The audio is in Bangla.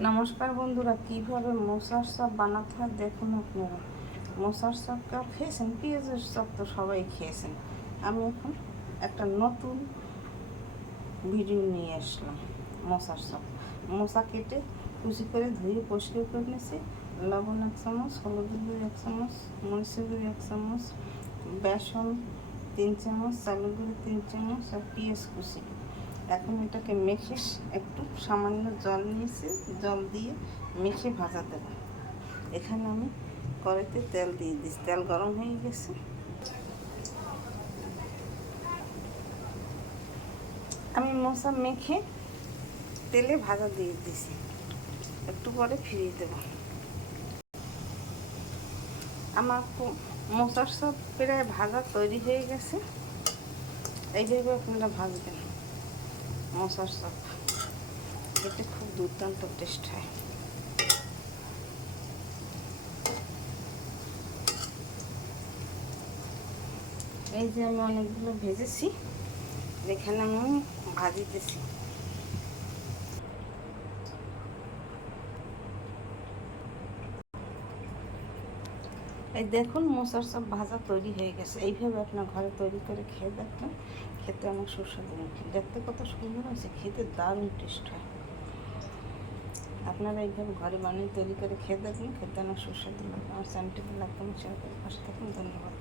নমস্কার বন্ধুরা, কিভাবে মোচার চপ বানাতে হয় দেখুন। আপনারা মোচার চপ কেউ খেয়েছেন? পেঁয়াজের চপ তো সবাই খেয়েছেন। আমি এখন একটা নতুন ভিডিও নিয়ে আসলাম। মোচার চপ, মোচা কেটে কুচি করে ধুয়ে পরিষ্কার করে নিয়েছি। লবণ 1 চামচ, হলুদের গুঁড়ো 1 চামচ, মরিচের গুঁড়ো 1 চামচ, বেসন 3 চামচ, চালের গুঁড়ো 3 চামচ আর পেঁয়াজ কুচি। এখন এটাকে মেখে একটু সামান্য জল নিয়েছি, জল দিয়ে মেখে ভাজা দেব। এখানে আমি কড়াইতে তেল দিয়ে দিচ্ছি, তেল গরম হয়ে গেছে। আমি মোচা মেখে তেলে ভাজা দিয়ে দিছি, একটু পরে ফিরিয়ে দেব। আমার মোচার সব প্রায় ভাজা তৈরি হয়ে গেছে। এইভাবে আপনারা ভাজবেন মোচার সব, এটা খুব দুর্দান্ত টেস্ট হয়। এই যে আমি অনেকগুলো ভেজেছি, এখানে আমি ভাজিতেছি। এই দেখুন মোচার সব ভাজা তৈরি হয়ে গেছে। এইভাবে আপনার ঘরে তৈরি করে খেয়ে দেখবেন, খেতে অনেক সুস্বাদু। দেখতে কত সুন্দর হয়েছে, খেতে দারুণ টেস্ট হয়। আপনারা এইভাবে ঘরে বানিয়ে তৈরি করে খেয়ে দেখবেন, খেতে অনেক সুস্বাদু লাগবে। আমার চ্যানেলটিকে লাইক কমেন্ট শেয়ার করে পাশে থাকুন। ধন্যবাদ।